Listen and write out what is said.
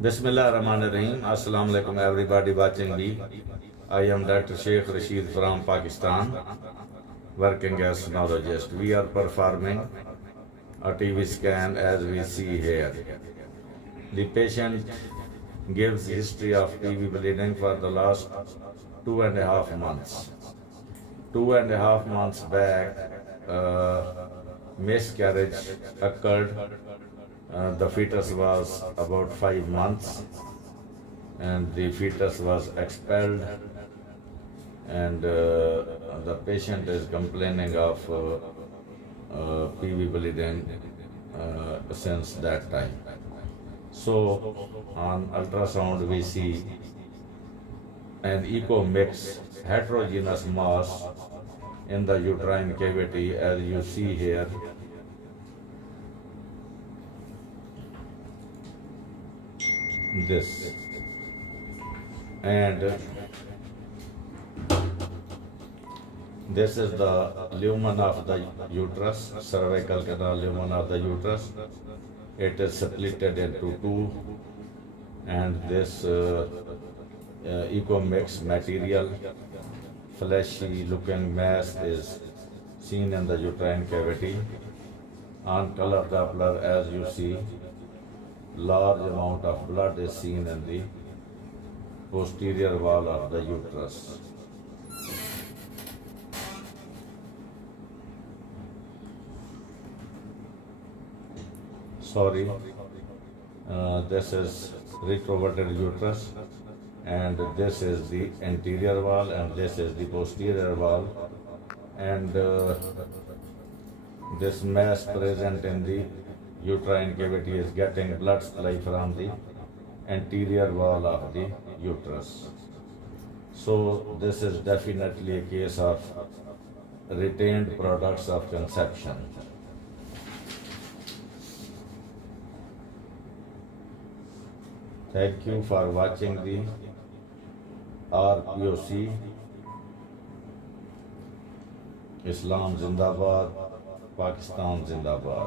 Bismillahirrahmanirrahim. Assalamu alaikum everybody watching me. I am Dr. Sheikh Rashid from Pakistan, working as sonologist. We are performing a TV scan as we see here. The patient gives history of PV bleeding for the last 2.5 months. 2.5 months back, miscarriage occurred. The fetus was about 5 months and the fetus was expelled, and the patient is complaining of PV bleeding since that time. So on ultrasound we see an echo mix heterogeneous mass in the uterine cavity, as you see here. This and this is the lumen of the uterus, cervical canal lumen of the uterus. It is splitted into two, and this echo-mix material, fleshy looking mass is seen in the uterine cavity. On color Doppler, as you see, large amount of blood is seen in the posterior wall of the uterus. Sorry, this is retroverted uterus, and this is the anterior wall, and this is the posterior wall, and this mass present in the uterine cavity is getting blood supply from the anterior wall of the uterus. So this is definitely a case of retained products of conception. Thank you for watching the RPOC. Islam Zindabad, Pakistan Zindabad.